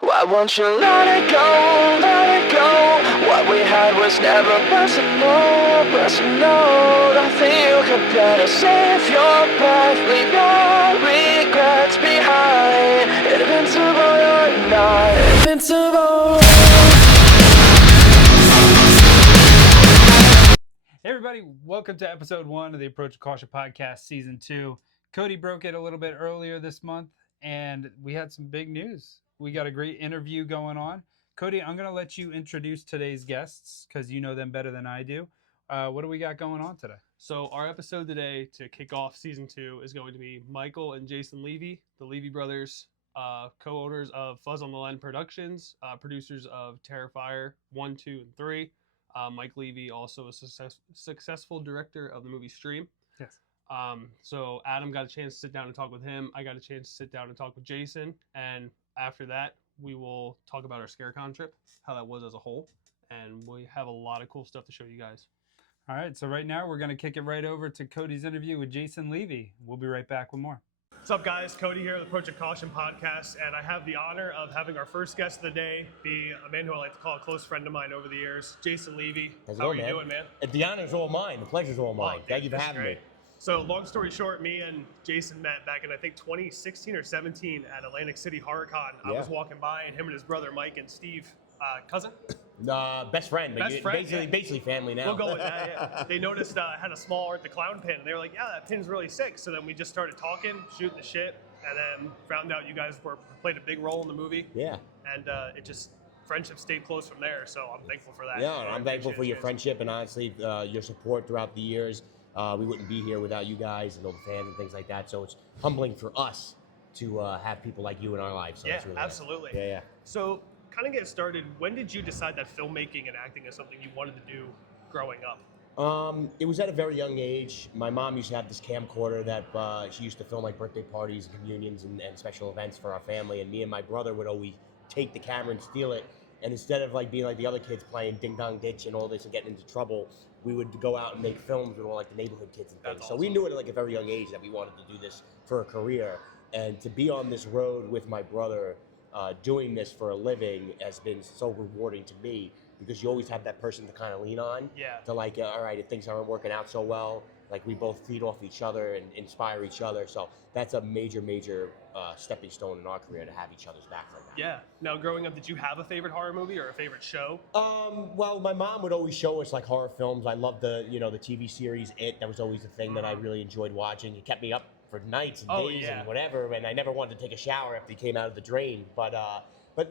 Why won't you let it go, let it go? What we had was never personal, personal. Nothing you could better save your breath, leave your regrets behind. Invincible, you're not invincible. Hey everybody, welcome to episode 1 of the Approach with Caution podcast, season 2. Cody broke it a little bit earlier this month, and we had some big news. We got a great interview going on. Cody, I'm going to let you introduce today's guests because you know them better than I do. What do we got going on today? So our episode today to kick off season 2 is going to be Michael and Jason Leavy, the Leavy brothers, co-owners of Fuzz on the Line Productions, producers of Terrifier 1, 2, and 3. Mike Leavy, also a successful director of the movie Stream. Yes. So Adam got a chance to sit down and talk with him. I got a chance to sit down and talk with Jason. And after that, we will talk about our ScareCon trip, how that was as a whole. And we have a lot of cool stuff to show you guys. All right, so right now we're going to kick it right over to Cody's interview with Jason Leavy. We'll be right back with more. What's up, guys? Cody here, the Approach with Caution podcast, and I have the honor of having our first guest of the day be a man who I like to call a close friend of mine over the years, Jason Leavy. How are you doing, man? The honor's all mine. The pleasure's all mine. Thank you for having me. So, long story short, me and Jason met back in, I think, 2016 or 17 at Atlantic City HorrorCon. I was walking by, and him and his brother, Mike and Steve, cousin? Best friend. Basically family now. We'll go with that, yeah. They noticed I had a small Art the Clown pin, and they were like, yeah, that pin's really sick. So then we just started talking, shooting the shit, and then found out you guys played a big role in the movie. Yeah. And friendship stayed close from there, so I'm thankful for that. Yeah, I'm thankful for your friendship and honestly your support throughout the years. We wouldn't be here without you guys and all the fans and things like that. So it's humbling for us to have people like you in our lives. So yeah, really absolutely. Nice. Yeah. So kind of get started. When did you decide that filmmaking and acting is something you wanted to do growing up? It was at a very young age. My mom used to have this camcorder that she used to film like birthday parties, communions, and special events for our family. And me and my brother would always take the camera and steal it. And instead of like being like the other kids playing ding dong ditch and all this and getting into trouble, we would go out and make films with all like the neighborhood kids and things. So we knew at like a very young age that we wanted to do this for a career. And to be on this road with my brother, doing this for a living has been so rewarding to me because you always have that person to kind of lean on. Yeah. To like, all right, if things aren't working out so well, like we both feed off each other and inspire each other. So that's a major stepping stone in our career to have each other's back like that. Yeah. Now, growing up, did you have a favorite horror movie or a favorite show? Well, my mom would always show us like horror films. I loved the TV series It. That was always the thing that I really enjoyed watching. It kept me up for nights and days and whatever, and I never wanted to take a shower after he came out of the drain. But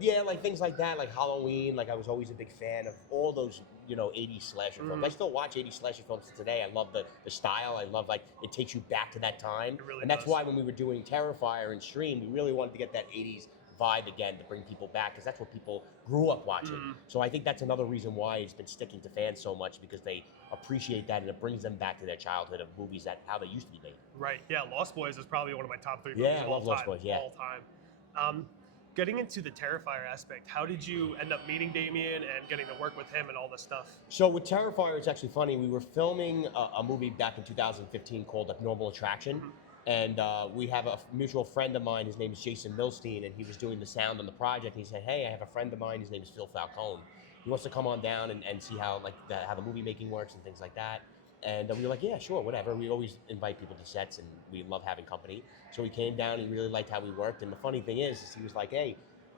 yeah, like things like that, like Halloween, like I was always a big fan of all those, 80s slasher films. I still watch 80s slasher films today. I love the style. I love like it takes you back to that time. It really and that's does. why when we were doing Terrifier and Stream, we really wanted to get that 80s vibe again to bring people back because that's what people grew up watching. So I think that's another reason why it's been sticking to fans so much because they appreciate that and it brings them back to their childhood of movies that how they used to be made. Right. Yeah. Lost Boys is probably one of my top 3 movies of I love Lost Boys. Yeah. all time. Getting into the Terrifier aspect, how did you end up meeting Damien and getting to work with him and all this stuff? So with Terrifier, it's actually funny. We were filming a movie back in 2015 called Abnormal Attraction. And we have a mutual friend of mine, his name is Jason Milstein, and he was doing the sound on the project. And he said, hey, I have a friend of mine, his name is Phil Falcone. He wants to come on down and see how the movie making works and things like that. And we were like, yeah, sure, whatever. We always invite people to sets, and we love having company. So he came down, he really liked how we worked. And the funny thing is he was like, hey,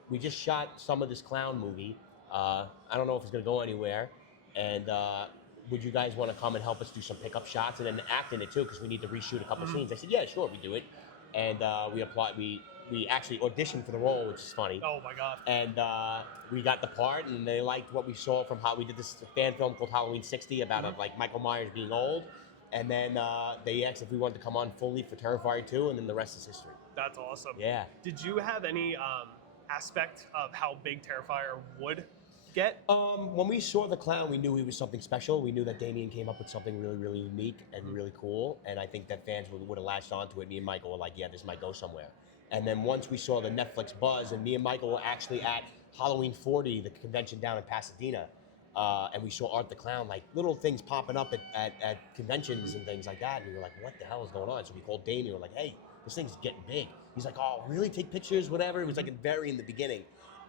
we just shot some of this clown movie. I don't know if it's going to go anywhere. And would you guys want to come and help us do some pickup shots and then act in it too, because we need to reshoot a couple scenes. I said, yeah, sure, we do it. And we applied. We actually auditioned for the role, which is funny. Oh my God. And we got the part, and they liked what we saw from how we did this fan film called Halloween 60 about like Michael Myers being old. And then they asked if we wanted to come on fully for Terrifier 2, and then the rest is history. That's awesome. Yeah. Did you have any aspect of how big Terrifier would get? When we saw the clown, we knew he was something special. We knew that Damien came up with something really unique and really cool. And I think that fans would have latched onto it. Me and Michael were like, yeah, this might go somewhere. And then once we saw the Netflix buzz, and me and Michael were actually at Halloween 40, the convention down in Pasadena, and we saw Art the Clown, like little things popping up at conventions and things like that. And we were like, what the hell is going on? So we called Damien. We're like, hey, this thing's getting big. He's like, oh, really? Take pictures, whatever. It was like very in the beginning.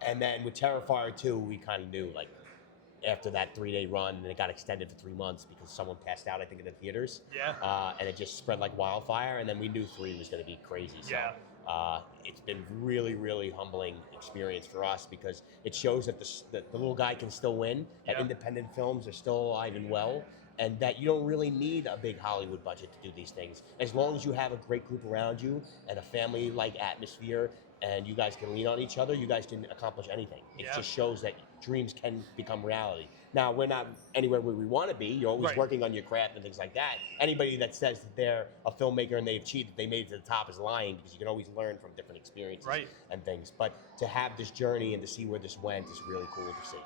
And then with Terrifier 2, we kind of knew, like, after that 3-day run, and it got extended for 3 months because someone passed out, I think, in the theaters. Yeah. And it just spread like wildfire, and then we knew 3 was going to be crazy. So it's been really, really humbling experience for us because it shows that the little guy can still win, that independent films are still alive and well, and that you don't really need a big Hollywood budget to do these things. As long as you have a great group around you and a family-like atmosphere, and you guys can lean on each other, you guys can accomplish anything. It just shows that dreams can become reality. Now, we're not anywhere where we want to be. You're always working on your craft and things like that. Anybody that says that they're a filmmaker and they've achieved, they made it to the top is lying, because you can always learn from different experiences and things. But to have this journey and to see where this went is really cool to see.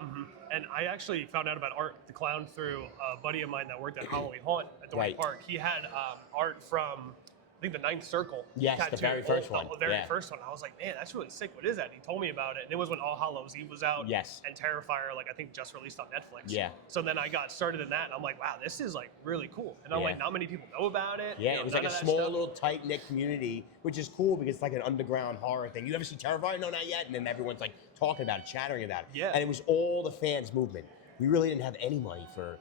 And I actually found out about Art the Clown through a buddy of mine that worked at Halloween Haunt at Dorney Park. He had art from, I think, the Ninth Circle. Yes, the very first one. The very first one. I was like, man, that's really sick. What is that? And he told me about it. And it was when All Hallows Eve was out. Yes. And Terrifier, like, I think just released on Netflix. Yeah. So then I got started in that, and I'm like, wow, this is, like, really cool. And I'm like, not many people know about it. Yeah, it was like a small little tight-knit community, which is cool because it's like an underground horror thing. You ever see Terrifier? No, not yet. And then everyone's like talking about it, chattering about it. Yeah. And it was all the fans' movement. We really didn't have any money for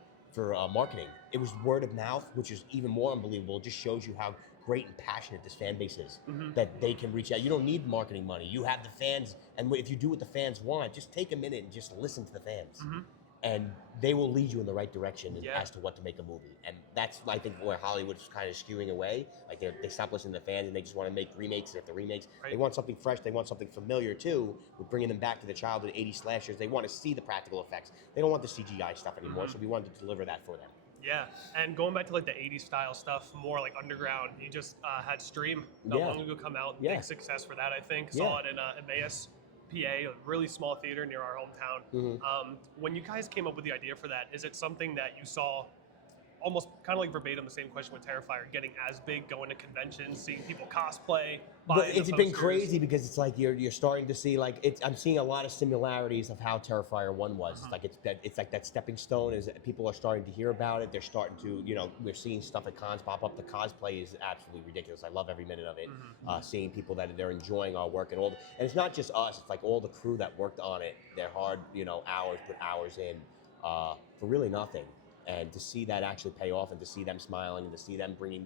marketing. It was word of mouth, which is even more unbelievable. It just shows you how great and passionate this fan base is, that they can reach out. You don't need marketing money. You have the fans, and if you do what the fans want, just take a minute and just listen to the fans. And they will lead you in the right direction as to what to make a movie. And that's, I think, where Hollywood's kind of skewing away. Like, they stop listening to the fans and they just want to make remakes after remakes. They want something fresh. They want something familiar, too. We're bringing them back to the childhood 80s slashers. They want to see the practical effects. They don't want the CGI stuff anymore, so we wanted to deliver that for them. Yeah, and going back to like the 80s style stuff, more like underground, you just had Stream not long ago come out. Big success for that, I think. Saw it in Emmaus, PA, a really small theater near our hometown. When you guys came up with the idea for that, is it something that you saw almost kind of like verbatim the same question with Terrifier, getting as big, going to conventions, seeing people cosplay? But it's been crazy because it's like you're starting to see, like, I'm seeing a lot of similarities of how Terrifier 1 was. It's like that stepping stone is that people are starting to hear about it. They're starting to, we're seeing stuff at cons pop up. The cosplay is absolutely ridiculous. I love every minute of it. Seeing people that they're enjoying our work and it's not just us. It's like all the crew that worked on it. They're hard, hours, put hours in for really nothing. And to see that actually pay off, and to see them smiling, and to see them bringing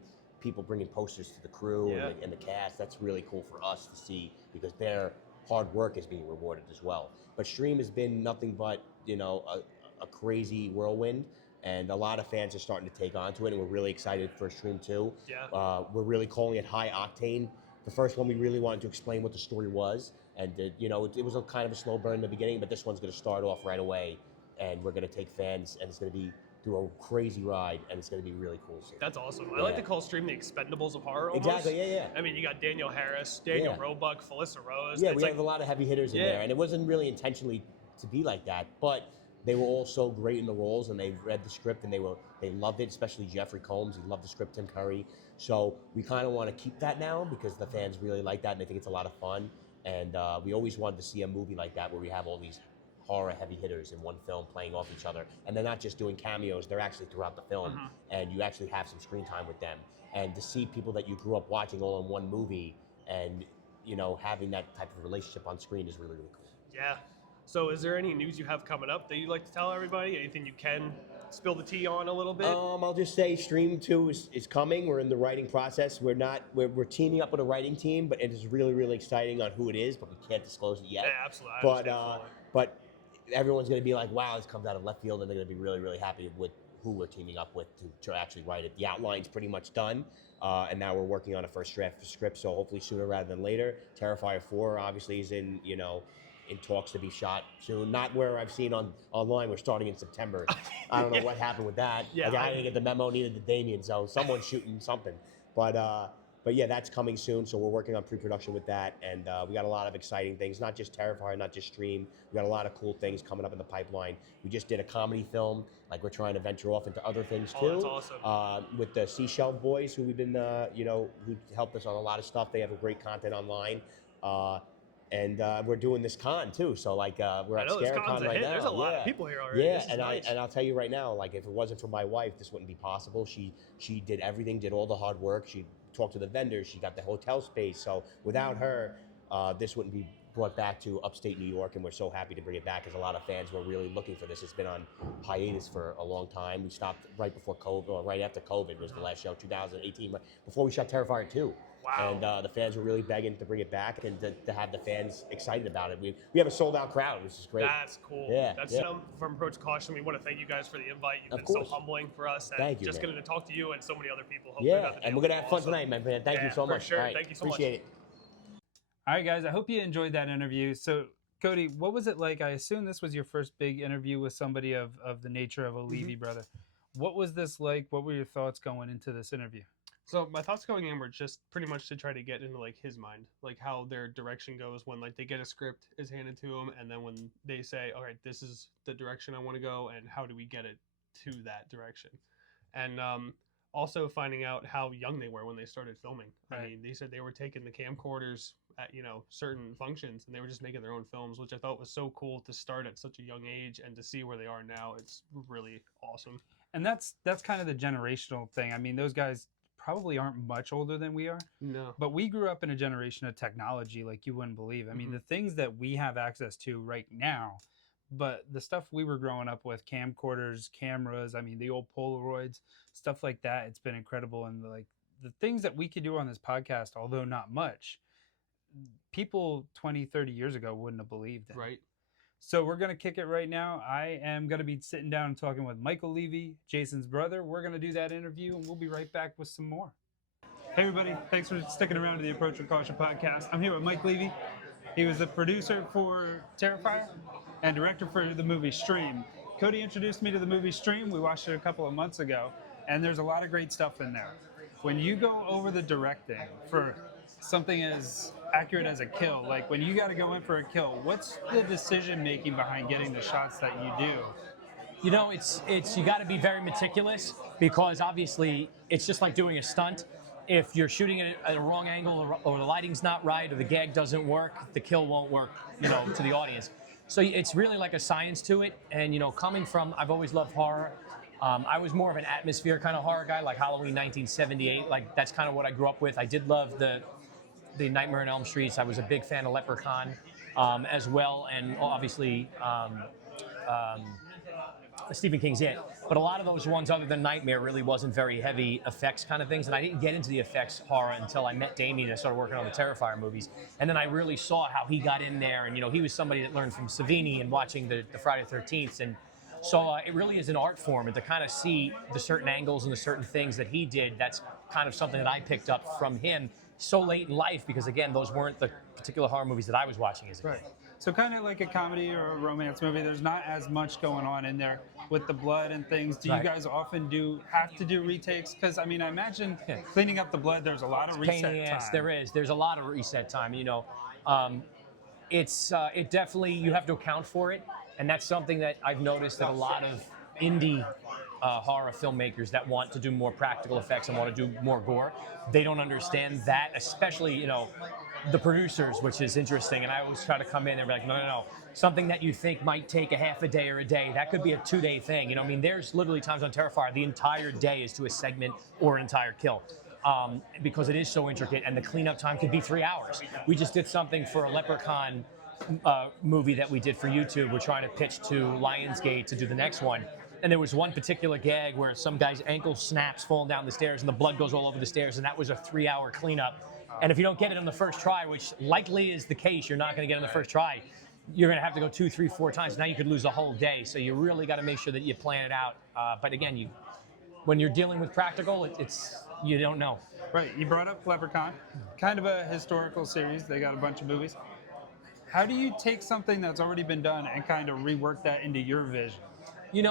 posters to the crew and the cast, that's really cool for us to see, because their hard work is being rewarded as well. But Stream has been nothing but, a crazy whirlwind, and a lot of fans are starting to take on to it, and we're really excited for Stream 2. We're really calling it High Octane. The first one, we really wanted to explain what the story was, and it was a kind of a slow burn in the beginning, but this one's going to start off right away, and we're going to take fans, and it's going to be through a crazy ride, and it's going to be really cool. That's awesome. I like to call Stream the Expendables of horror almost. Exactly, yeah. I mean, you got Daniel Harris, Daniel Robuck, Felissa Rose. Yeah, we have a lot of heavy hitters in there, and it wasn't really intentionally to be like that, but they were all so great in the roles, and they read the script, and they loved it, especially Jeffrey Combs. He loved the script, Tim Curry. So we kind of want to keep that now because the fans really like that, and they think it's a lot of fun. And we always wanted to see a movie like that where we have all these horror heavy hitters in one film playing off each other, and they're not just doing cameos, they're actually throughout the film, and you actually have some screen time with them. And to see people that you grew up watching all in one movie, and having that type of relationship on screen is really, really cool. Yeah. So is there any news you have coming up that you'd like to tell everybody? Anything you can spill the tea on a little bit? I'll just say Stream 2 is coming. We're in the writing process. We're teaming up with a writing team, but it is really, really exciting on who it is, but we can't disclose it yet. Yeah, absolutely. But everyone's going to be like, wow, this comes out of left field, and they're going to be really, really happy with who we're teaming up with to actually write it. The outline's pretty much done, and now we're working on a first draft script, so hopefully sooner rather than later. Terrifier 4 obviously is in talks to be shot soon. Not where I've seen online, we're starting in September. I don't know what happened with that. Yeah, I didn't get the memo, neither did Damien, so someone's shooting something. But yeah, that's coming soon, so we're working on pre-production with that, and we got a lot of exciting things, not just Terrifier, not just Stream. We got a lot of cool things coming up in the pipeline. We just did a comedy film, like we're trying to venture off into other things too. That's awesome. With the Seashell Boys, who we've been, who helped us on a lot of stuff. They have a great content online. And we're doing this con too, so like we're at ScareCon right now. There's a lot of people here already. Yeah, and I'll tell you right now, like if it wasn't for my wife, this wouldn't be possible. She did everything, did all the hard work. She talked to the vendors. She got the hotel space. So without her, this wouldn't be brought back to upstate New York, and we're so happy to bring it back because a lot of fans were really looking for this. It's been on hiatus for a long time. We stopped right before COVID, or right after COVID was the last show, 2018, before we shot Terrifier 2. Wow. And the fans were really begging to bring it back and to have the fans excited about it. We have a sold-out crowd, which is great. That's cool. Yeah, That's yeah. From Approach to Caution. We want to thank you guys for the invite. You've Of been course. so humbling for us. And Thank you, just man. getting to talk to you and so many other people. Hopefully Yeah, about the and deal we're going to will have be fun awesome. tonight, my man. Thank you Yeah, so for much. sure. All right. Thank you so much. Appreciate it. All right, guys, I hope you enjoyed that interview. So, Cody, what was it like? I assume this was your first big interview with somebody of the nature of a Leavy brother. What was this like? What were your thoughts going into this interview? So my thoughts going in were just pretty much to try to get into like his mind, like how their direction goes when like they get a script is handed to them, and then when they say, "All right, this is the direction I want to go," and how do we get it to that direction, and also finding out how young they were when they started filming. Right. I mean, they said they were taking the camcorders at certain functions, and they were just making their own films, which I thought was so cool to start at such a young age and to see where they are now. It's really awesome. And that's kind of the generational thing. I mean, those guys probably aren't much older than we are, No. but we grew up in a generation of technology like you wouldn't believe. I mean, the things that we have access to right now, but the stuff we were growing up with, camcorders, cameras, I mean, the old Polaroids, stuff like that, it's been incredible. And like the things that we could do on this podcast, although not much, people 20, 30 years ago wouldn't have believed it. Right. So we're going to kick it right now. I am going to be sitting down and talking with Michael Leavy, Jason's brother. We're going to do that interview, and we'll be right back with some more. Hey, everybody. Thanks for sticking around to the Approach with Caution podcast. I'm here with Mike Leavy. He was the producer for Terrifier and director for the movie Stream. Cody introduced me to the movie Stream. We watched it a couple of months ago, and there's a lot of great stuff in there. When you go over the directing for something as accurate as a kill, like when you got to go in for a kill, what's the decision making behind getting the shots that you do? You know, it's you got to be very meticulous, because obviously it's just like doing a stunt. If you're shooting it at a wrong angle, or the lighting's not right, or the gag doesn't work, the kill won't work, to the audience. So it's really like a science to it. And coming from, I've always loved horror. I was more of an atmosphere kind of horror guy, like Halloween 1978. Like that's kind of what I grew up with. I did love the Nightmare on Elm Street. I was a big fan of Leprechaun as well, and obviously Stephen King's It. But a lot of those ones, other than Nightmare, really wasn't very heavy effects kind of things. And I didn't get into the effects horror until I met Damien and started working on the Terrifier movies. And then I really saw how he got in there. And he was somebody that learned from Savini and watching the Friday the 13th. And so it really is an art form, and to kind of see the certain angles and the certain things that he did, that's kind of something that I picked up from him so late in life, because again, those weren't the particular horror movies that I was watching as a kid. Right. So kind of like a comedy or a romance movie, there's not as much going on in there with the blood and things. Do you guys often have to do retakes? Because I mean, I imagine cleaning up the blood, there's a lot of reset Pain in the ass. time. There is. There's a lot of reset time. It definitely, you have to account for it, and that's something that I've noticed that a lot of indie horror filmmakers that want to do more practical effects and want to do more gore, they don't understand that, especially the producers, which is interesting. And I always try to come in and be like, no, something that you think might take a half a day or a day, that could be a 2-day thing. There's literally times on Terrifier the entire day is to a segment or an entire kill. Because it is so intricate, and the cleanup time could be 3 hours. We just did something for a Leprechaun movie that we did for YouTube. We're trying to pitch to Lionsgate to do the next one. And there was one particular gag where some guy's ankle snaps falling down the stairs and the blood goes all over the stairs, and that was a 3-hour cleanup. And if you don't get it on the first try, which likely is the case, you're not going to get it on the first try, you're going to have to go 2, 3, 4 times. Now you could lose a whole day. So you really got to make sure that you plan it out. But again, when you're dealing with practical, you don't know. Right. You brought up Leprechaun, kind of a historical series. They got a bunch of movies. How do you take something that's already been done and kind of rework that into your vision?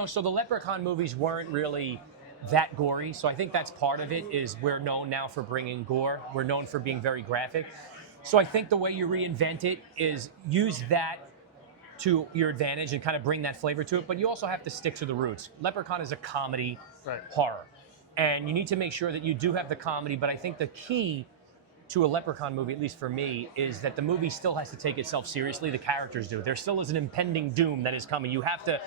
So the Leprechaun movies weren't really that gory. So I think that's part of it, is we're known now for bringing gore. We're known for being very graphic. So I think the way you reinvent it is use that to your advantage and kind of bring that flavor to it. But you also have to stick to the roots. Leprechaun is a comedy horror. And you need to make sure that you do have the comedy. But I think the key to a Leprechaun movie, at least for me, is that the movie still has to take itself seriously. The characters do. There still is an impending doom that is coming. You have to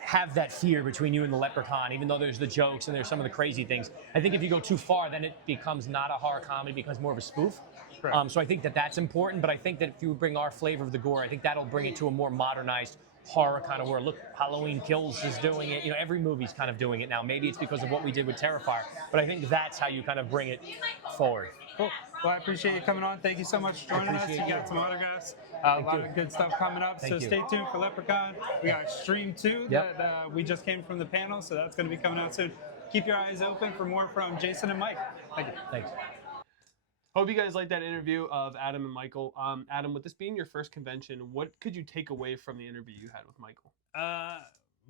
have that fear between you and the Leprechaun, even though there's the jokes and there's some of the crazy things. I think if you go too far, then it becomes not a horror comedy, it becomes more of a spoof. Correct. So I think that that's important, but I think that if you bring our flavor of the gore, I think that'll bring it to a more modernized horror kind of world. Look, Halloween Kills is doing it. You know, every movie's kind of doing it now. Maybe it's because of what we did with Terrifier, but I think that's how you kind of bring it forward. Cool. Well, I appreciate you coming on. Thank you so much for joining us. You got some autographs, a lot of good stuff coming up. So stay tuned for Leprechaun. We got Extreme 2 that we just came from the panel, so that's going to be coming out soon. Keep your eyes open for more from Jason and Mike. Thank you. Thanks. Hope you guys liked that interview of Adam and Michael. Adam, with this being your first convention, what could you take away from the interview you had with Michael?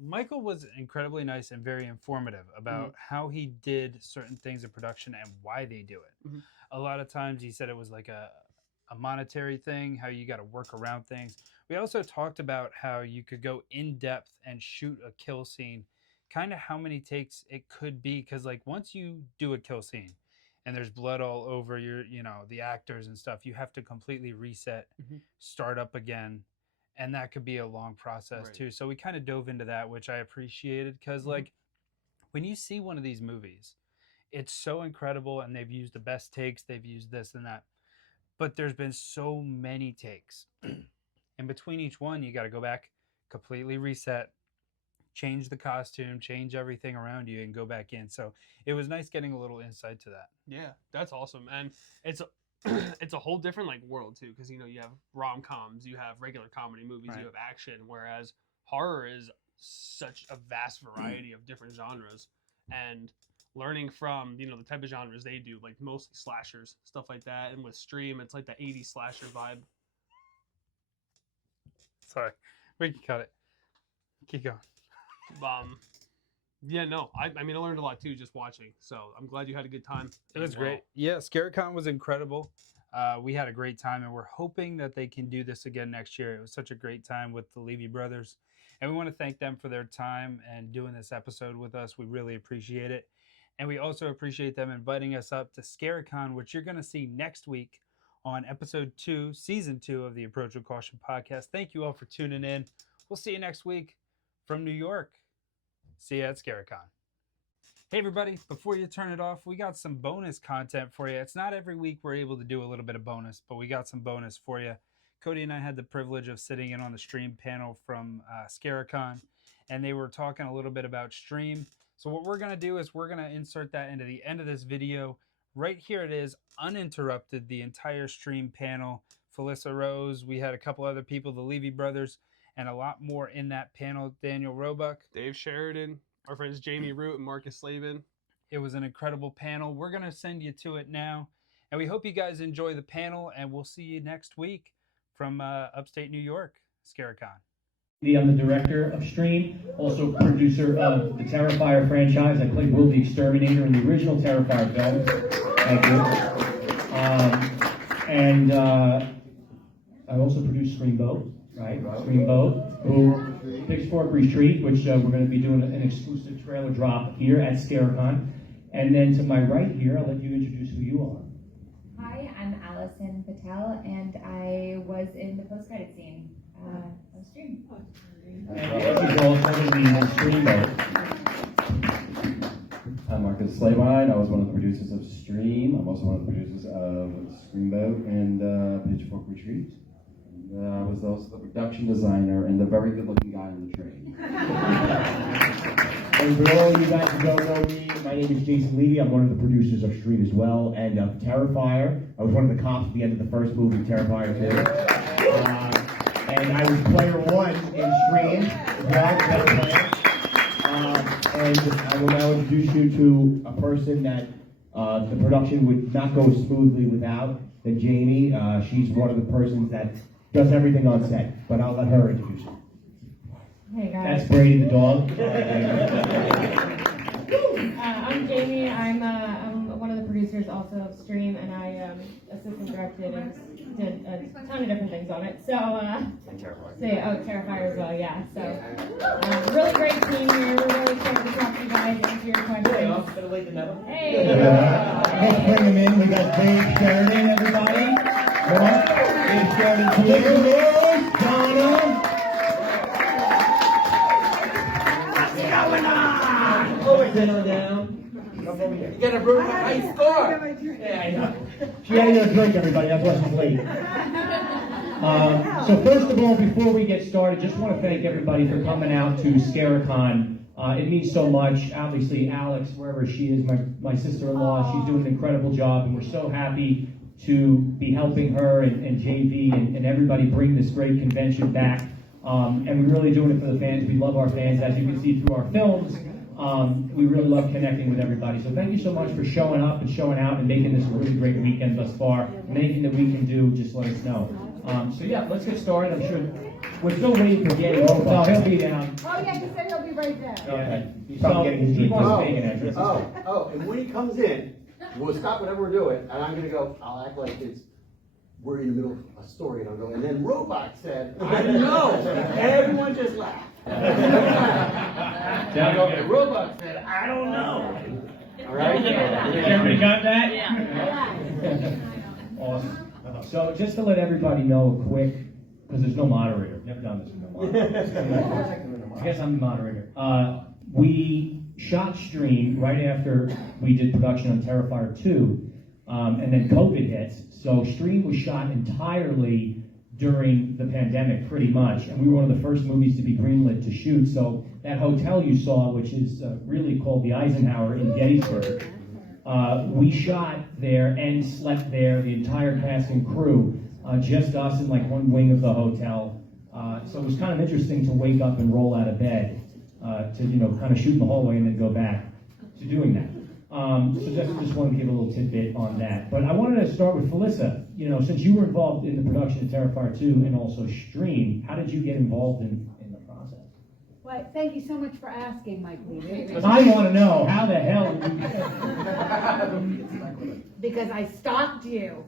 Michael was incredibly nice and very informative about how he did certain things in production and why they do it. A lot of times he said it was like a monetary thing, how you got to work around things. We also talked about how you could go in depth and shoot a kill scene, kind of how many takes it could be. Because like once you do a kill scene, and there's blood all over your, the actors and stuff, you have to completely reset, start up again. And that could be a long process too. So we kind of dove into that, which I appreciated because like when you see one of these movies, it's so incredible and they've used the best takes. They've used this and that, but there's been so many takes. And between each one, you got to go back, completely reset, change the costume, change everything around you, and go back in. So it was nice getting a little insight to that. Yeah, that's awesome. And it's a whole different like world too, because you have rom-coms, you have regular comedy movies, you have action, whereas horror is such a vast variety of different genres. And learning from the type of genres they do, like mostly slashers, stuff like that, and with Stream, it's like the 80s slasher vibe. Sorry, we can cut it. Keep going. Yeah, no, I mean, I learned a lot too just watching. So I'm glad you had a good time. It was great. Yeah, ScareCon was incredible. We had a great time, and we're hoping that they can do this again next year. It was such a great time with the Leavy brothers, and we want to thank them for their time and doing this episode with us. We really appreciate it, and we also appreciate them inviting us up to ScareCon, which you're going to see next week on episode 2, season 2 of the Approach with Caution podcast. Thank you all for tuning in. We'll see you next week from New York. See you at ScareCon. Hey everybody, before you turn it off, we got some bonus content for you. It's not every week we're able to do a little bit of bonus, but we got some bonus for you. Cody and I had the privilege of sitting in on the Stream panel from ScareCon, and they were talking a little bit about Stream. So what we're going to do is we're going to insert that into the end of this video. Right here it is, uninterrupted, the entire Stream panel. Felissa Rose, we had a couple other people, the Leavy brothers, and a lot more in that panel. Daniel Robuck, Dave Sheridan, our friends Jamie Root and Marcus Slavin. It was an incredible panel. We're going to send you to it now. And we hope you guys enjoy the panel, and we'll see you next week from upstate New York, ScareCon. I'm the director of Stream, also producer of the Terrifier franchise. I played Will the Exterminator in the original Terrifier film. Thank you. And I also produced Screamboat. Right, Screamboat, who Pitchfork Retreat, which we're going to be doing an exclusive trailer drop here at ScareCon. And then to my right here, I'll let you introduce who you are. Hi, I'm Allison Patel, and I was in the post-credit scene on Stream. And she's also in the Screamboat. I'm Marcus Slavine. I was one of the producers of Stream. I'm also one of the producers of Screamboat and Pitchfork Retreat. I was also the production designer and the very good-looking guy on the train. And for all of you guys who don't know me, my name is Jason Leavy. I'm one of the producers of Stream as well, and Terrifier. I was one of the cops at the end of the first movie, Terrifier 2. And I was player 1 in Stream as well, better player. And I will now introduce you to a person that the production would not go smoothly without, than Jamie. She's one of the persons that does everything on set, but I'll let her introduce her. Hey guys. That's Brady the dog. I'm Jamie. I'm one of the producers also of Stream, and I assistant directed and did a ton of different things on it. So, Terrifier as well, yeah. So, really great team here. We're really excited to talk to you guys, answer your questions. Hey! Let's bring them in. We got Dave Sheridan, everybody. Dave Sheridan, Felissa, Donna. What's going on? Always in or down. You gotta prove a high score. Yeah, I know. She had to get a drink, everybody. That's why she's late. So first of all, before we get started, just want to thank everybody for coming out to Scaricon. It means so much. Obviously, Alex, wherever she is, my sister-in-law, she's doing an incredible job, and we're so happy to be helping her and JV and everybody bring this great convention back. And we're really doing it for the fans. We love our fans, as you can see through our films. We really love connecting with everybody. So thank you so much for showing up and showing out and making this a really great weekend thus far. And anything that we can do, just let us know. So yeah, let's get started. I'm sure we're still waiting for Getty. No, he'll be down. Oh yeah, he said he'll be right there. Okay. He's probably getting his drink. And when he comes in, we'll stop whatever we're doing, and I'm gonna go, I'll act like we're in the middle of a story, and I'll go, and then Robuck said, I know, and everyone just laughed. I'll go, and Robuck said, I don't know. All right? Everybody got that? Yeah. Awesome. So just to let everybody know quick, because there's no moderator. Never done this with no moderator. I guess I'm the moderator. We shot Stream right after we did production on Terrifier 2, and then COVID hits. So Stream was shot entirely during the pandemic, pretty much, and we were one of the first movies to be greenlit to shoot. So that hotel you saw, which is really called the Eisenhower in Gettysburg, we shot there and slept there, the entire cast and crew, just us in like one wing of the hotel. So it was kind of interesting to wake up and roll out of bed, to kind of shoot in the hallway and then go back to doing that. So just wanted to give a little tidbit on that. But I wanted to start with Felissa. Since you were involved in the production of Terrifier 2 and also Stream, how did you get involved in the process? Well, thank you so much for asking, Michael Leavy. Because I want to know, how the hell did you Because I stalked you.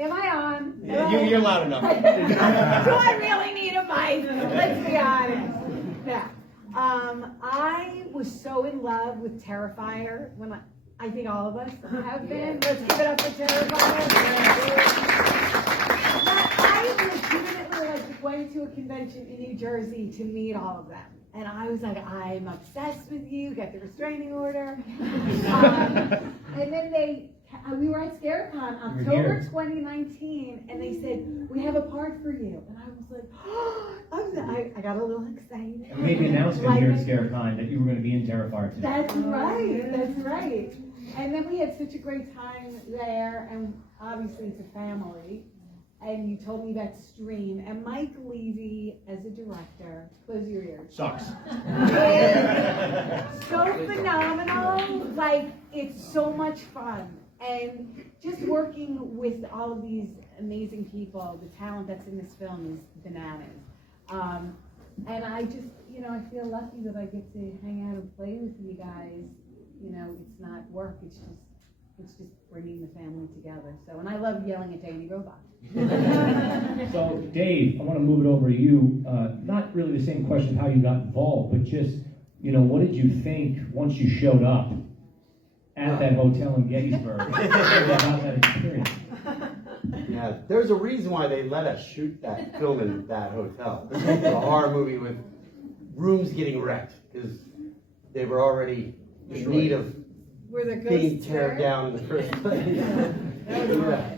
Am I on? You're loud enough. Do I really need a mic? Let's be honest. Yeah. I was so in love with Terrifier when I think all of us have been. Let's give it up for Terrifier. But I legitimately went to a convention in New Jersey to meet all of them. And I was like, I'm obsessed with you, get the restraining order. And then we were at Scaricon, October 2019, and they said, we have a part for you. And I was like, oh, I got a little excited. And we made the announcement here at Scaricon that you were going to be in Terrifier 2. That's right. And then we had such a great time there, and obviously it's a family. And you told me about Stream, and Mike Leavy as a director, close your ears. Sucks. So phenomenal, it's so much fun. And just working with all of these amazing people, the talent that's in this film is bananas. And I just, I feel lucky that I get to hang out and play with you guys. It's not work, it's just bringing the family together. So, and I love yelling at Danny Robuck. So, Dave, I want to move it over to you. Not really the same question of how you got involved, but just, what did you think once you showed up at that hotel in Gettysburg about that experience? Yeah, there's a reason why they let us shoot that film in that hotel. It's a horror movie with rooms getting wrecked because they were already in need of being teared down in the first place. Yeah.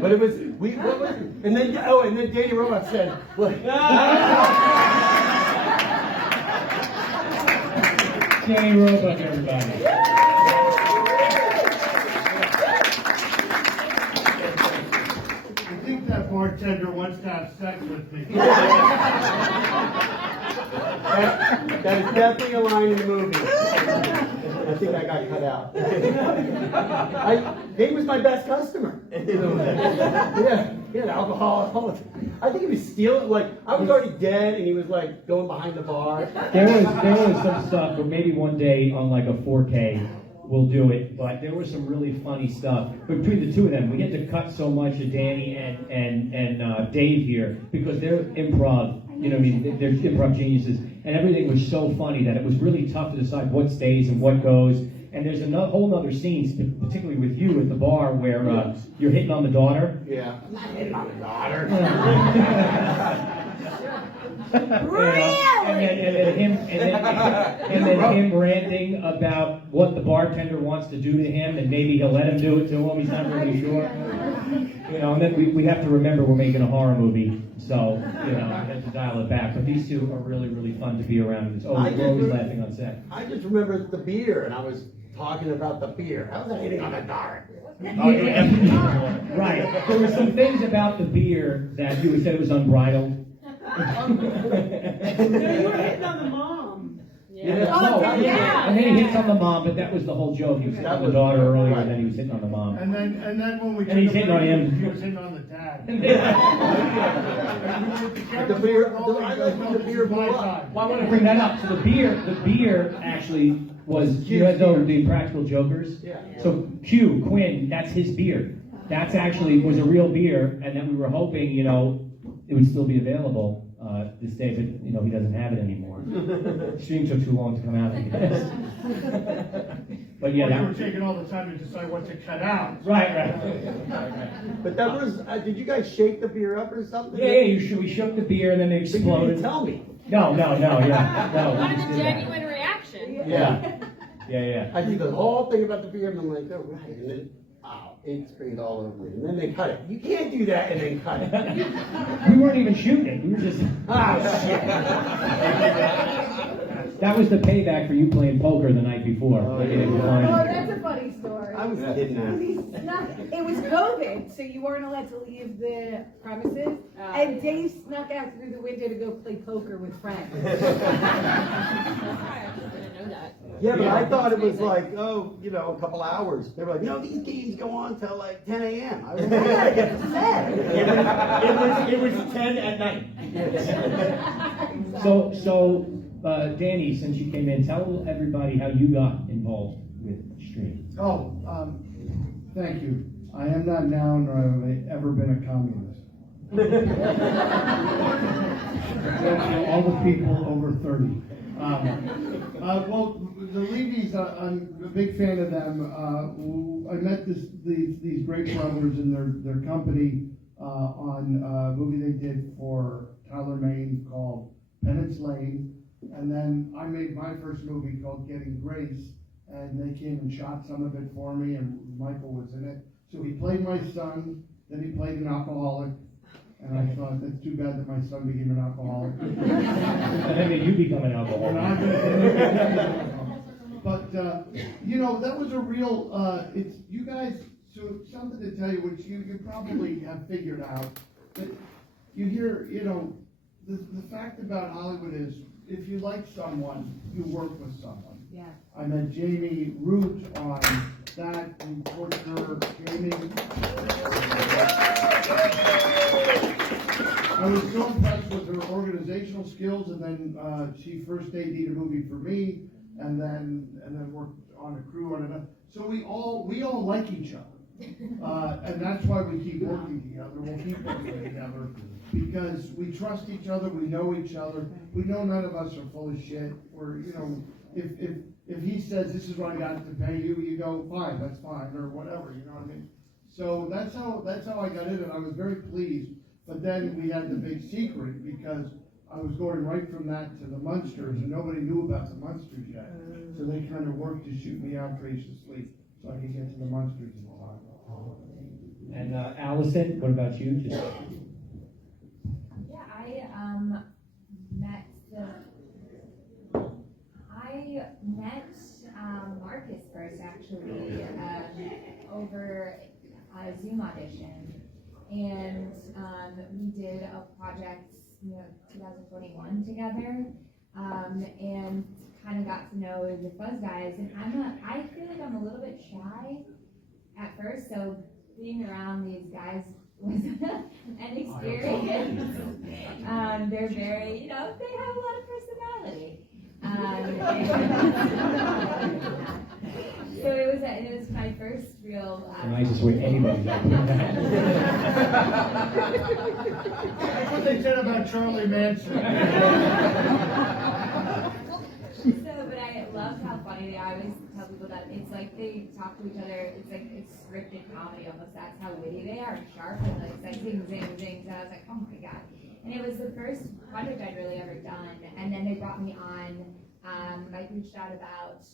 But it was and then Danny Robuck said, "Look." Danny Robuck, everybody. I think that bartender wants to have sex with me. That is definitely a line in the movie. I think I got cut out. Dave was my best customer. Yeah, alcohol. I think he was stealing. I was already dead, and he was going behind the bar. There was some stuff, but maybe one day on a 4K we'll do it. But there was some really funny stuff. But between the two of them, we get to cut so much of Danny and Dave here because they're improv. They're improv geniuses, and everything was so funny that it was really tough to decide what stays and what goes. And there's a whole other scene, particularly with you at the bar, where you're hitting on the daughter. Yeah, I'm not hitting on the daughter. And then him ranting about what the bartender wants to do to him, and maybe he'll let him do it to him. He's not really sure. And then we have to remember we're making a horror movie, so we have to dial it back. But these two are really, really fun to be around. We're always laughing on set. I just remember the beer, and I was talking about the beer. How's that hitting on the dark? Right. There were some things about the beer that you said it was unbridled. No, you were hitting on the mom. And then he hits on the mom, but that was the whole joke. He was hitting on the daughter earlier, and then he was hitting on the mom. And then when we And he's hitting on him. he was hitting on the dad. The beer, I like when the beer blew up. Well, I want to bring that up. So the beer actually was, you guys know the Practical Jokers? Yeah. So Quinn, that's his beer. That's actually was a real beer, and then we were hoping, it would still be available this day, but he doesn't have it anymore. Stream took too long to come out, I guess. But yeah, Well, you were taking all the time to decide what to cut out. Right. But that was, did you guys shake the beer up or something? Yeah, we shook the beer and then it But you exploded. didn't tell me. No, yeah. No, we What just a did that. genuine reaction. Yeah. I did the whole thing about the beer, and I'm like, oh, right. And then, ink sprayed all over me. And then they cut it. You can't do that and then cut it. We weren't even shooting it. We were just. Shit. That was the payback for you playing poker the night before. Oh, that's a funny story. I was kidnapped. It was COVID, so you weren't allowed to leave the premises, and Dave snuck out through the window to go play poker with friends. I didn't know that. Yeah, but I thought it was like, a couple hours. They were like, no, these games go on till like 10 a.m. I was like, I gotta get to bed. It was 10 at night. So, Danny, since you came in, tell everybody how you got involved with Stream. Thank you. I am not now, nor have I ever been a communist. All the people over 30. Well, the Leavys, I'm a big fan of them. I met these great brothers and their company on a movie they did for Tyler Maine called Penance Lane. And then I made my first movie called Getting Grace, and they came and shot some of it for me, and Michael was in it. So he played my son, then he played an alcoholic, and I thought, that's too bad that my son became an alcoholic. And then you become an alcoholic. But, that was a real, you guys, so something to tell you, which you probably have figured out, that you hear, the fact about Hollywood is, if you like someone, you work with someone. Yeah. I met Jamie Root on that, and Torture Jamie. I was so impressed with her organizational skills, and then she first AD'd a movie for me, and then worked on a crew on another. So we all like each other, and that's why we keep working together. We'll keep working together because we trust each other. We know each other. We know none of us are full of shit. Or if he says this is what I got to pay you, you go fine, that's fine, or whatever. You know what I mean? So that's how I got in it. I was very pleased. But then we had the big secret because I was going right from that to the Munsters, and nobody knew about the Munsters yet. So they kind of worked to shoot me out graciously so I could get to the Munsters in time. And Allison, what about you? Yeah, I met Marcus first actually over a Zoom audition, and we did a project 2021 together, and kind of got to know the Fuzz guys. And I feel like I'm a little bit shy at first, so being around these guys was an experience. They're very, they have a lot of personality. So it was my first real. The nicest way anybody's ever done that. That's what they said about Charlie Manson. But I love how funny they are. I always tell people that it's like they talk to each other. It's like it's scripted comedy almost. That's how witty they are, and sharp, and like zing, zing, zing. So I was like, oh my god. And it was the first project I'd really ever done. And then they brought me on. Mike reached out about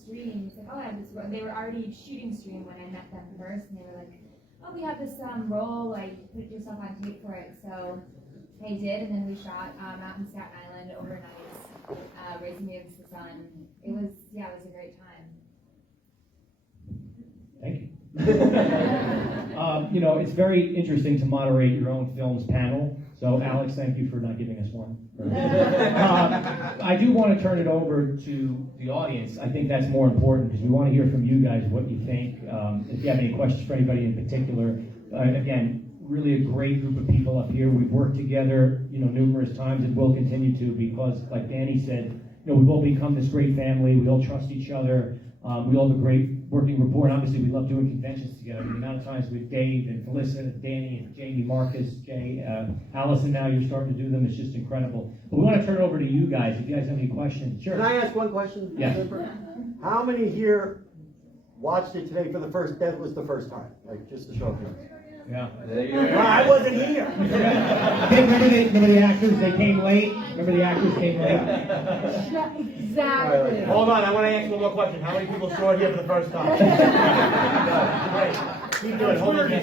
Stream. He's like, oh, I have this role. They were already shooting Stream when I met them first, and they were like, oh, we have this role, like, put yourself on tape for it. So I did, and then we shot out in Staten Island overnight, raising me against the sun. It was a great time. Thank you. It's very interesting to moderate your own film's panel. So, Alex, thank you for not giving us one. I do want to turn it over to the audience. I think that's more important because we want to hear from you guys what you think. If you have any questions for anybody in particular, again, really a great group of people up here. We've worked together, numerous times, and will continue to because, like Danny said, we've all become this great family. We all trust each other. We all have a great working rapport, and obviously we love doing conventions together. The amount of times with Dave and Felissa and Danny and Jamie, Marcus, Jay, Allison, now you're starting to do them. It's just incredible. But we want to turn it over to you guys. If you guys have any questions. Sure. Can I ask one question? Yes. How many here watched it today for the first, that was the first time? Like, just to show up here. Yeah. Well, I wasn't here. Remember the actors? They came late. Remember the actors came late. Exactly. Right, hold on, I want to ask one more question. How many people saw it here for the first time? Great. Keep doing. Hold on. I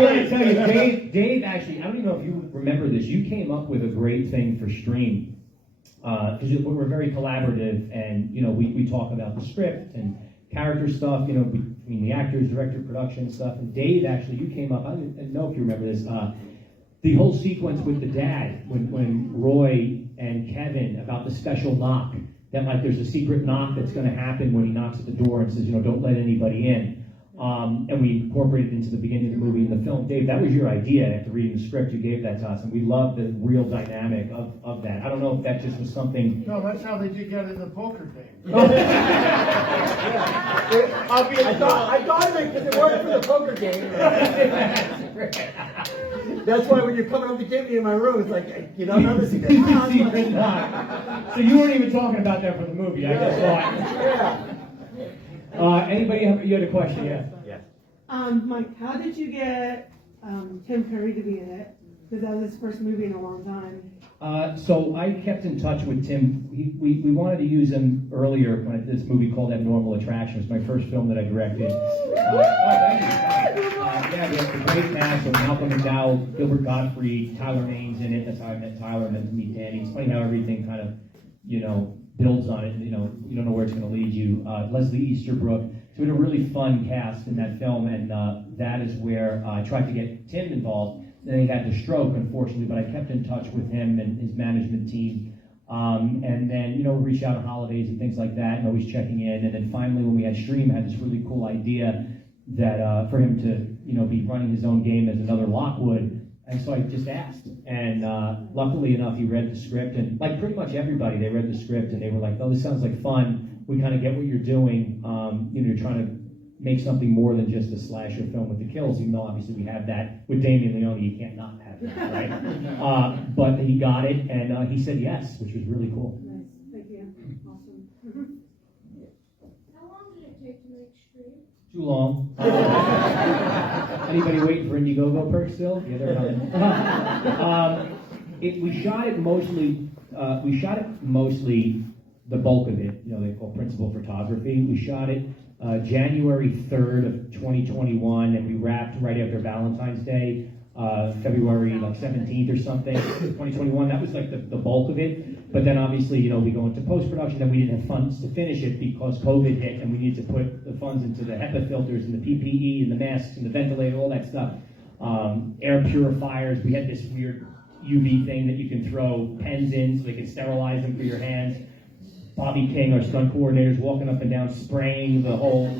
gotta tell you, Dave actually, I don't even know if you remember this. You came up with a great thing for Stream because we're very collaborative, and we talk about the script and character stuff, between the actors, director, production stuff. And Dave, actually, you came up. I don't know if you remember this. The whole sequence with the dad, when Roy and Kevin about the special knock, that like there's a secret knock that's going to happen when he knocks at the door and says, don't let anybody in. And we incorporated it into the beginning of the movie and the film. Dave, that was your idea after reading the script. You gave that to us, and we love the real dynamic of that. I don't know if that just was something. No, that's how they did get in the poker game. I thought of it because it worked for the poker game. That's why when you're coming up to get me in my room, it's like, you don't know this is secret knock. So you weren't even talking about that for the movie, I guess. Yeah. Anybody you had a question? Yeah. Mike, how did you get Tim Curry to be in it? Because that was his first movie in a long time. So I kept in touch with Tim. We wanted to use him earlier when this movie called Abnormal Attraction. It was my first film that I directed. Yeah, we have the great cast, so Malcolm McDowell, Gilbert Gottfried, Tyler Maines in it. That's how I met Tyler, and then to meet Danny. It's funny how everything kind of, builds on it. You don't know where it's going to lead you. Leslie Easterbrook. So we had a really fun cast in that film, and that is where I tried to get Tim involved. Then he had the stroke, unfortunately, but I kept in touch with him and his management team. And then, reach out on holidays and things like that, and always checking in. And then finally, when we had Stream, I had this really cool idea that for him to, be running his own game as another Lockwood. And so I just asked. And luckily enough, he read the script. And like pretty much everybody, they read the script and they were like, oh, this sounds like fun. We kind of get what you're doing. You're trying to make something more than just a slasher film with the kills, even though obviously we have that with Damien Leone. You can't not have that, right? But he got it, and he said yes, which was really cool. Nice. Thank you. Awesome. How long did it take to make Stream? Too long. Anybody waiting for Indiegogo perks still? Yeah, they're coming. We shot it mostly. The bulk of it. They call principal photography. We shot it January 3rd of 2021, and we wrapped right after Valentine's Day, February 17th or something, 2021. That was like the bulk of it. But then obviously, we go into post-production, and we didn't have funds to finish it because COVID hit, and we needed to put the funds into the HEPA filters and the PPE and the masks and the ventilator, all that stuff. Air purifiers. We had this weird UV thing that you can throw pens in so they can sterilize them for your hands. Bobby King, our stunt coordinator's walking up and down, spraying the whole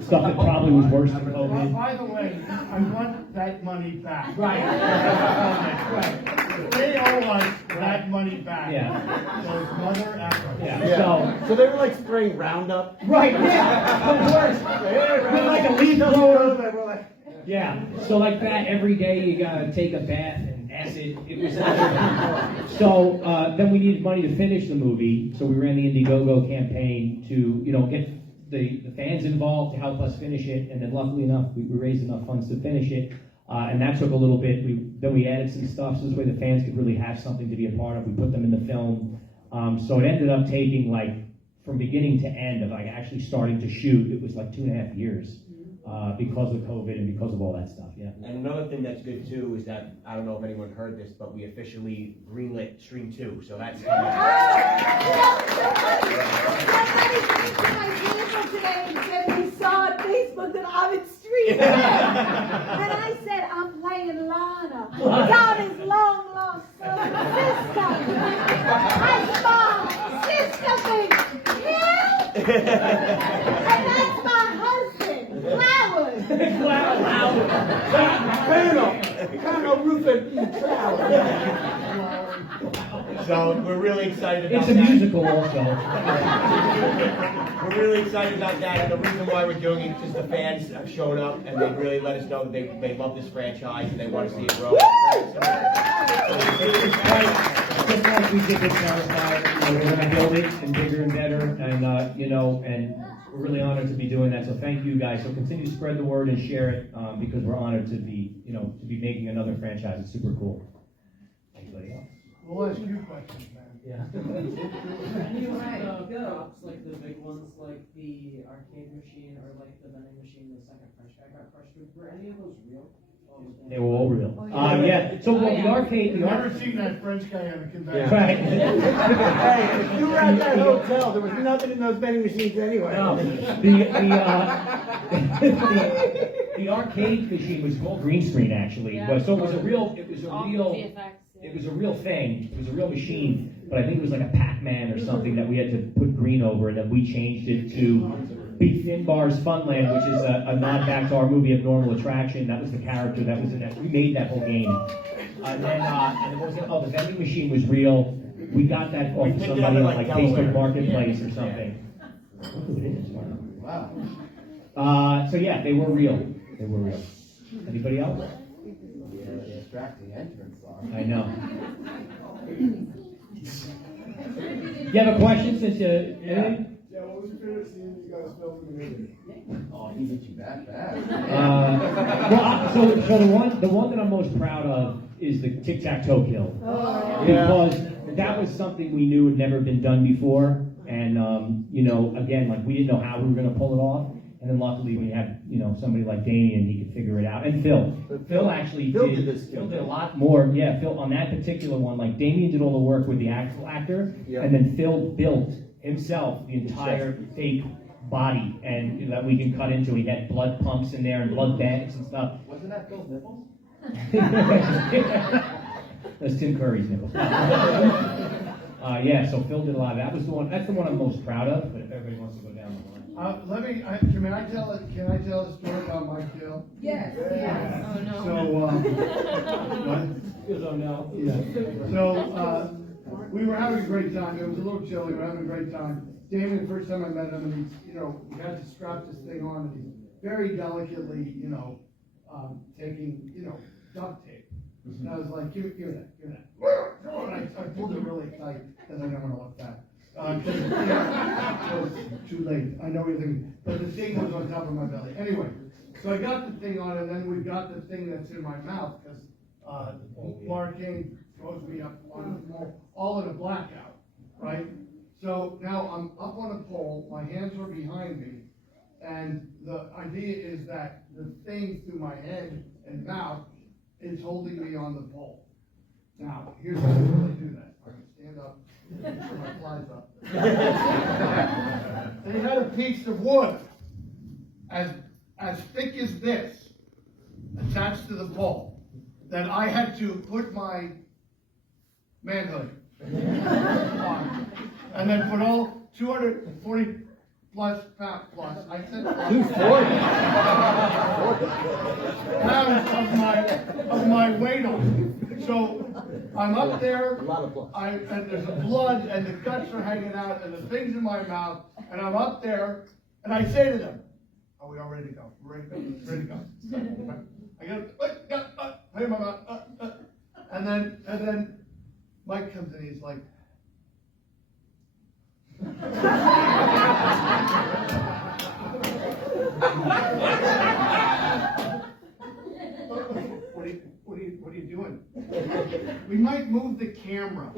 stuff that probably was worse than COVID. By the way, I want that money back. Right. They owe us that money back. Yeah. So it's mother effer. Yeah. So they were like spraying Roundup. Right, yeah, of course. We're like a leaf blower. Yeah, so like that, every day you gotta take a bath and acid. It was so then we needed money to finish the movie, so we ran the Indiegogo campaign to get the fans involved to help us finish it, and then luckily enough we raised enough funds to finish it. And that took a little bit. Then we added some stuff so this way the fans could really have something to be a part of. We put them in the film. So it ended up taking like from beginning to end of like actually starting to shoot. It was like 2.5 years because of COVID and because of all that stuff. Yeah. And another thing that's good too is that I don't know if anyone heard this, but we officially greenlit Stream 2. So that's coming. They saw on Facebook that I'm in Stream. And I said, I'm playing Lana, Donna's long lost sister. That's my sister thing. And that's my husband, Flowers. Colonel Rupert Flowers. So we're really excited about It's a that. musical also. We're really excited about that, and the reason why we're doing it is because the fans have shown up and they really let us know that they love this franchise and they want to see it grow. Just like we did with Terrifier, we're going to build it and bigger and better, and and we're really honored to be doing that. So thank you guys. So continue to spread the word and share it because we're honored to be making another franchise. It's super cool. Anybody else? We'll ask you questions, man. Yeah. Any props, like the big ones, like the arcade machine or like the vending machine, the second French guy got crushed with, were any of those real? They were all real. Yeah. So the arcade. I've never seen that French guy on a convention. Right. Hey, if you were at that hotel, there was nothing in those vending machines anyway. No. The arcade machine was called green screen actually, but so it was a real thing. It was a real machine, but I think it was like a Pac-Man or something that we had to put green over, and then we changed it to be Finbar's Funland, which is a nod back to our movie Abnormal Attraction. That was the character that was in that. We made that whole game. And then the vending machine was real. We got that off of somebody on like Facebook Marketplace or something. Look who it is. Wow. So yeah, they were real. They were real. Anybody else? Yeah, distracting entrance song. I know. You have a question since you... Yeah, what was your favorite scene you guys filmed in the movie? Oh, he hit you that bad. So the one that I'm most proud of is the tic-tac-toe kill. Oh, Because that was something we knew had never been done before. And, again, like we didn't know how we were going to pull it off. And then luckily we had, somebody like Damien, he could figure it out. And Phil did a lot more. Yeah, Phil, on that particular one, like Damien did all the work with the actual actor. Yeah. And then Phil built himself the entire fake body and that we can cut into. He had blood pumps in there and blood bags and stuff. Wasn't that Phil's nipples? That's Tim Curry's nipples. So Phil did a lot of that. That's the one I'm most proud of, but if everybody wants to go down the line. Can I tell a story about my kill? Yes. Yeah. Oh, no. So, Oh no. yeah. So, we were having a great time. It was a little chilly. We were having a great time. Damien, the first time I met him, and he's, we had to strap this thing on, and he's very delicately, taking, duct tape. And I was like, give me that. And I pulled it really tight because I didn't want to look fat. It was too late. I know what you're thinking. But the thing was on top of my belly. Anyway, so I got the thing on, and then we got the thing that's in my mouth because Laura King throws me up on the floor, all in a blackout, right? So now I'm up on a pole, my hands are behind me, and the idea is that the thing through my head and mouth is holding me on the pole. Now, here's how I really do that. I can stand up, put my flies up. And he had a piece of wood as thick as this attached to the pole that I had to put my manhood on. And then put all 240 plus pounds plus. I said 240 pounds of my weight on. So I'm up there. A lot of blood. And there's the blood and the guts are hanging out and the things in my mouth. And I'm up there and I say to them, "Are we all ready to go? We're ready to go. Ready to go." I go, hey, my mouth, and then Mike comes in. He's like. We might move the camera.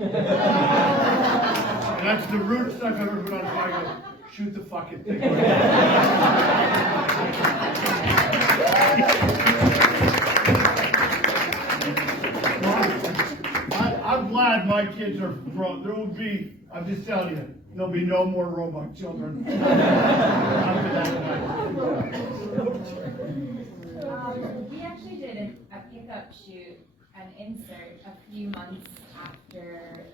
That's the rudest I've ever been on fire. Shoot the fucking thing. I'm glad my kids are grown. There will be, I'm just telling you, there'll be no more Robuck children. We actually did a pickup shoot, an insert, a few months after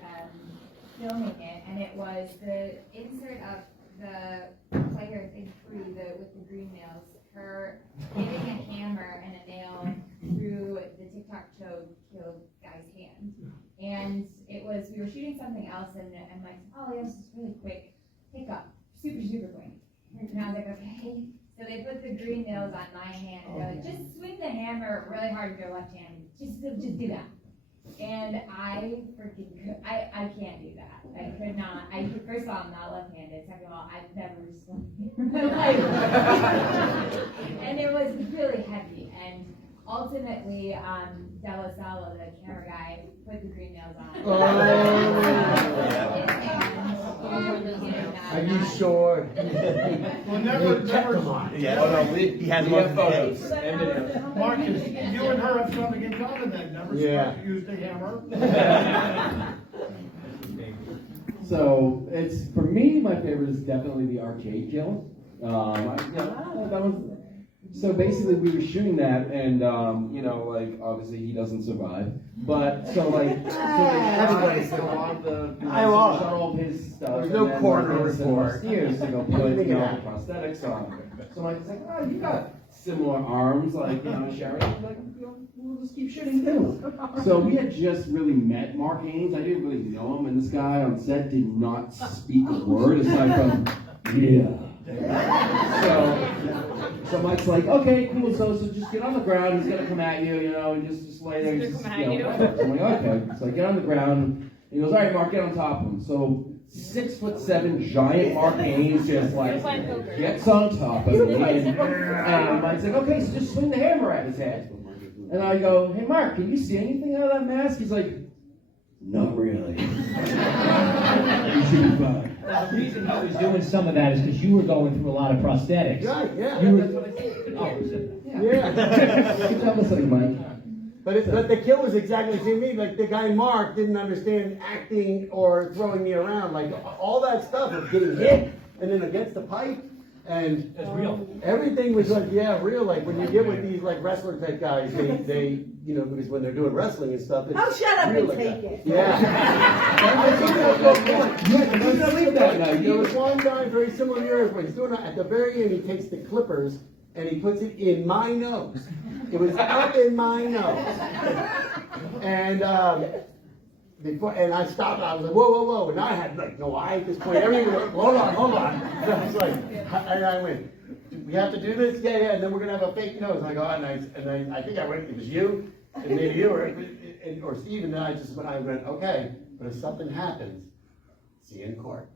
filming it, and it was the insert of the player in Crew with the green nails, her hitting a hammer and a nail through the tic-tac-toe killed guy's hand. And it was, we were shooting something else, and Mike said, oh, yes, it's really quick pickup, super, super quick. And I was like, okay. So they put the green nails on my hand, and they're like, just swing the hammer really hard with your left hand. Just do that. And I freaking I can't do that. I could not. First of all, I'm not left-handed. Second of all, I've never swung in my life. And it was really heavy. And ultimately, Della Sala, the camera guy, put the green nails on. Are you sure? Well, never. Yeah. Oh, no, he has one photos. Marcus, you and her have something in common then. Never used a hammer. So it's, for me, my favorite is definitely the arcade kill. That was. So basically, we were shooting that, and obviously he doesn't survive. But so everybody still on the shut all his stuff. There's no corner report. Years to go put prosthetics on. So Mike's like, oh, you got similar arms, Sherry. Like, we'll just keep shooting too. So we had just really met Mark Haynes. I didn't really know him, and this guy on set did not speak a word aside from yeah. So Mike's like, okay, cool. So just get on the ground. He's gonna come at you, and just lay there. So I'm like, okay. So I get on the ground. He goes, all right, Mark, get on top of him. So 6'7" giant Mark Haynes just gets on top of me, and Mike's like, okay, so just swing the hammer at his head. And I go, hey, Mark, can you see anything out of that mask? He's like, not really. You should be fine. The reason he was doing some of that is because you were going through a lot of prosthetics. Right, yeah. That's what I said. Yeah. Good job listening, Mike. But the kill was exactly the same thing. Like, the guy Mark didn't understand acting or throwing me around. Like, all that stuff of getting hit and then against the pipe. And it's real. Everything was like, real. Like, when you get with these, wrestler type guys, they because when they're doing wrestling and stuff, it's shut up and like take that. it. Yeah. There was one guy very similar to yours, but he's doing it at the very end. He takes the clippers and he puts it in my nose. It was up in my nose. And and I stopped. I was like, whoa. And I had no eye at this point. Everything was, hold on. And I was like, and I went, we have to do this? Yeah. And then we're gonna have a fake nose. And I go, and I think I went, it was you, and maybe you or Steve. And then I went, okay. But if something happens, see you in court.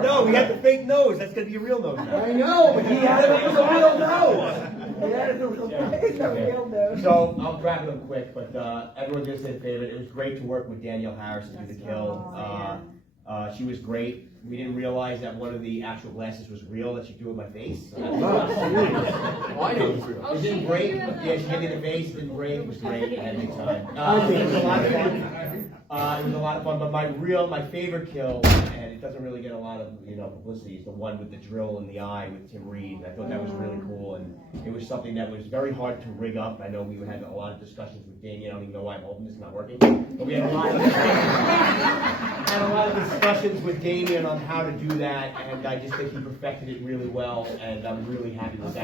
No, we had the fake nose. That's gonna be a real nose now. I know, but he had it as a real nose. So I'll wrap it up quick, but everyone did say favorite. It was great to work with Danielle Harris to do the kill. She was great. We didn't realize that one of the actual glasses was real that she threw in my face. So I know it was real. It didn't break. Yeah, she hit me in the face. It didn't break. It was great. I had a good time. It was a lot of fun. It was a lot of fun. But my favorite kill, and it doesn't really get a lot of publicity, is the one with the drill in the eye with Tim Reed. I thought that was really cool, and it was something that was very hard to rig up. I know we had a lot of discussions with Damien. I don't even know why I'm hoping this is not working, but we had a lot of discussions with Damien on how to do that, and I just think he perfected it really well, and I'm really happy with that.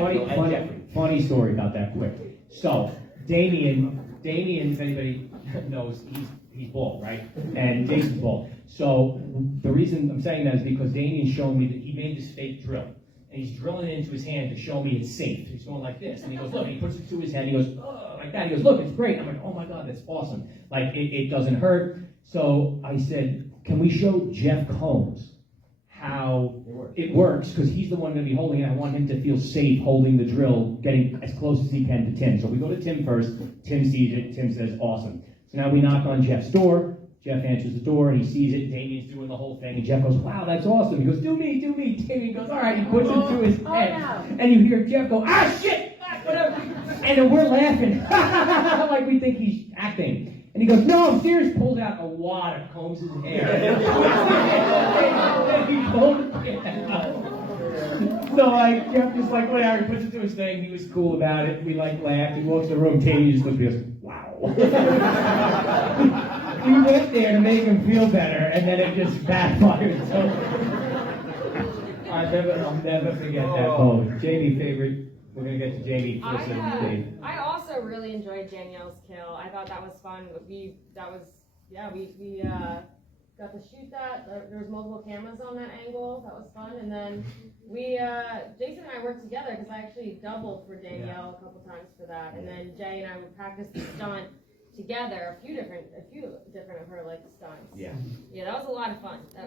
Funny story about that quick. So, Damien, if anybody knows, he's bald, right? And Jason's bald. So, the reason I'm saying that is because Damien showed me that he made this fake drill. And he's drilling it into his hand to show me it's safe. He's going like this. And he goes, look, and he puts it to his head. And he goes, oh, like that. He goes, look, it's great. I'm like, oh my God, that's awesome. Like, it doesn't hurt. So I said, can we show Jeff Combs how it works, because he's the one going to be holding it. I want him to feel safe holding the drill, getting as close as he can to Tim. So we go to Tim first. Tim sees it. Tim says, awesome. So now we knock on Jeff's door. Jeff answers the door, and he sees it. Damien's doing the whole thing, and Jeff goes, wow, that's awesome. He goes, do me. Damien goes, all right. He puts it through his head. And you hear Jeff go, ah, shit, whatever. And then we're laughing, like we think he's acting. And he goes, no, I'm serious. Pulls out a wad and combs his hair. So like Jeff just like whatever, he puts it to his thing. He was cool about it. We like laughed. He walks in the room. Katie just looked at us. Wow. We went there to make him feel better, and then it just backfired. So I'll never forget that moment. Jamie, favorite. We're gonna get to Jamie first. I also really enjoyed Danielle's kill. I thought that was fun. We got to shoot that. There was multiple cameras on that angle. That was fun. And then Jason and I worked together because I actually doubled for Danielle a couple times for that. And then Jay and I would practice the stunt together, a few different of her like stunts. Yeah, that was a lot of fun. So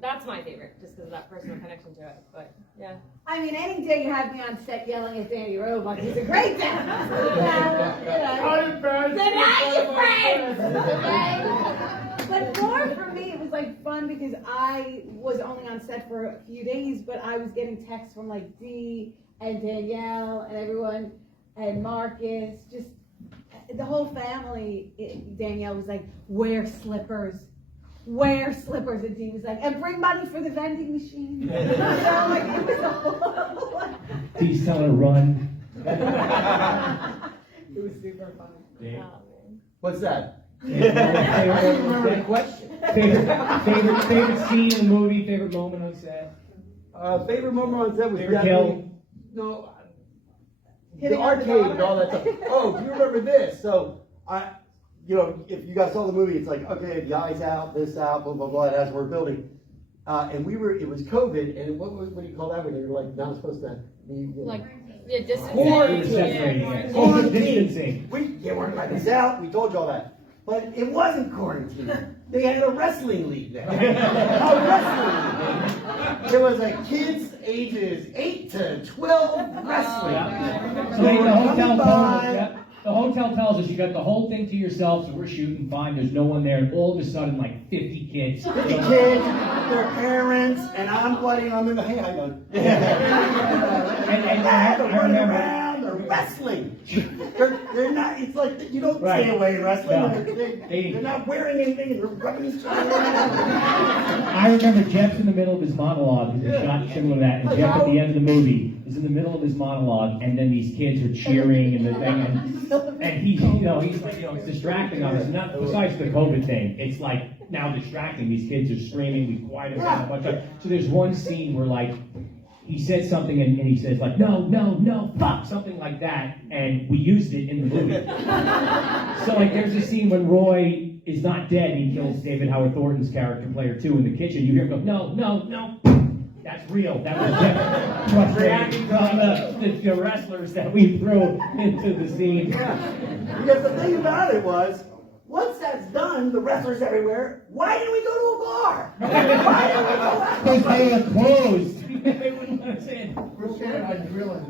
that's my favorite, just because of that personal connection to it. But yeah. I mean, any day you have me on set yelling at Danny Robuck, he's a great dad. But more for me, it was like fun because I was only on set for a few days, but I was getting texts from like Dee and Danielle and everyone and Marcus, just the whole family. Danielle was like, wear slippers. And Dee was like, and bring money for the vending machine. So like, it was a whole... Dee's telling her run. It was super fun. Yeah. What's that? I don't remember the question. Favorite scene in the movie, favorite moment on set? Favorite moment on set was favorite kill? No, the arcade and all that stuff. Oh, do you remember this? So if you guys saw the movie, it's like, okay, the eye's out, this out, blah blah blah. As we're building, and it was COVID, and what do you call that when you're like not supposed to be distancing. Quarantine. They weren't letting us out. We told you all that. But it wasn't quarantine. They had a wrestling league there. There was like kids ages 8 to 12 wrestling. So the hotel tells us you got the whole thing to yourself, so we're shooting fine. There's no one there, and all of a sudden, like 50 kids. 50 kids, their parents, and I'm bloody. I'm in the hey, I go. And I remember. They're wrestling. They're not. It's like you don't stay away wrestling. No. They're not wearing anything. They're rubbing each other. I remember Jeff's in the middle of his monologue. There's a shot similar to that, and Jeff at the end of the movie is in the middle of his monologue, and then these kids are cheering and the thing, and he's like, it's distracting on us. Not besides the COVID thing, it's like now distracting. These kids are screaming. We quiet them down a bunch of. So there's one scene where like. He said something and he says like, no, fuck, something like that, and we used it in the movie. So like there's a scene when Roy is not dead, he kills David Howard Thornton's character, player 2, in the kitchen. You hear him go, no, that's real. That was Jeff frustrated from the wrestlers that we threw into the scene. Because the thing about it was, once that's done, the wrestlers everywhere, why didn't we go to a bar? Why didn't we go out? Because they were closed. We're standing by grilling.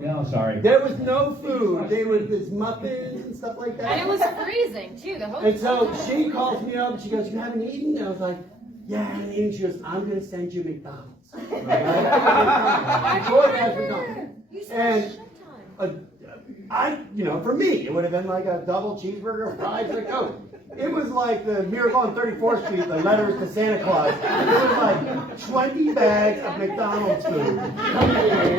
No, sorry. There was no food. There was this muffins and stuff like that. And it was freezing too. The whole And so she calls me up and she goes, you haven't eaten? And I was like, yeah, I haven't eaten. She goes, I'm going to send you McDonald's. And for me, it would have been like a double cheeseburger, fries, and a Coke. It was like the Miracle on 34th Street, the letters to Santa Claus. It was like 20 bags of McDonald's food coming in.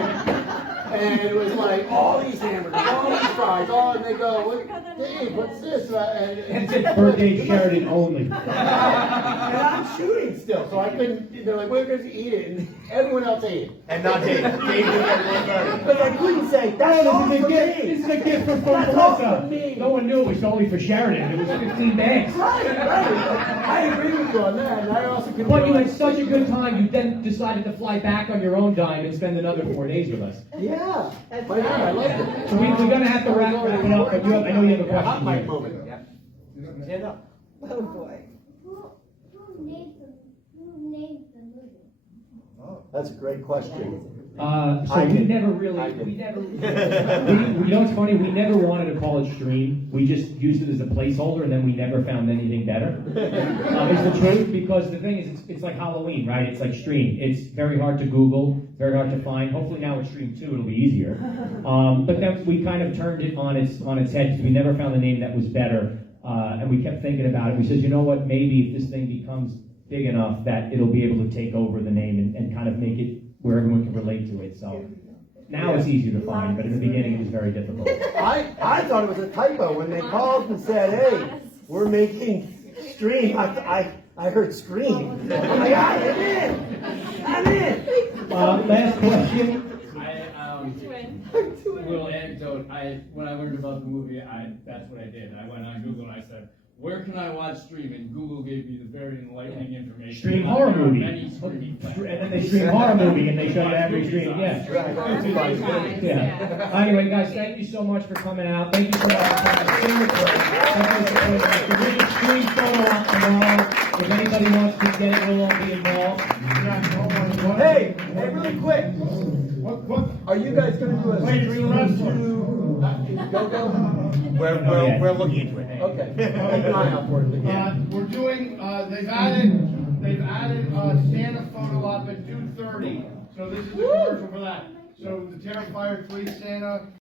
And it was like all these hamburgers, all these fries, and they go, Dave, what's this? And it said birthday Sheridan only. And I'm shooting still, so I couldn't, they're like, we're going to eat it. And everyone else ate it. And not Dave. Dave did everyone burger. But I couldn't say, that's all for me. This is a gift for Felissa. No one knew it was only for Sheridan. It was 15 bags. Right. I agree with you on that. And I also could. But you had such a good time, you then decided to fly back on your own dime and spend another 4 days with us. Yeah. Why not? I liked it. So we're going to have to wrap it up, but I know you have a question. Hot mic moment. Stand up. Oh boy. That's a great question. So we never really, we never, you know what's funny? We never wanted to call it Stream. We just used it as a placeholder, and then we never found anything better. It's the truth, because the thing is, it's like Halloween, right? It's like Stream. It's very hard to Google, very hard to find. Hopefully now with Stream 2, it'll be easier. But then we kind of turned it on its head, because we never found a name that was better. And we kept thinking about it. We said, you know what? Maybe if this thing becomes big enough that it'll be able to take over the name and kind of make it where everyone can relate to it. So now it's easier to find, but in the beginning it was very difficult. I thought it was a typo when they called and said, hey, we're making Stream. I heard Scream. I'm like, I'm in. Last question. Little anecdote. When I learned about the movie, that's what I did. I went on Google and I said, "Where can I watch Stream?" And Google gave me the very enlightening information. Stream horror movie. Many streaming And then they stream horror movie, and they show you every stream. Yeah. Anyway, guys, thank you so much for coming out. Thank you so much for coming out. The really stream photo tomorrow. If anybody wants to get it, we'll all be involved. Hey, really quick. What are you guys going to do a stream to Go-Go? We're looking into it. Okay. Keep an eye out for it. We're doing, they've added Santa photo op at 2:30. So this is a commercial for that. So the Terrifier 3 Santa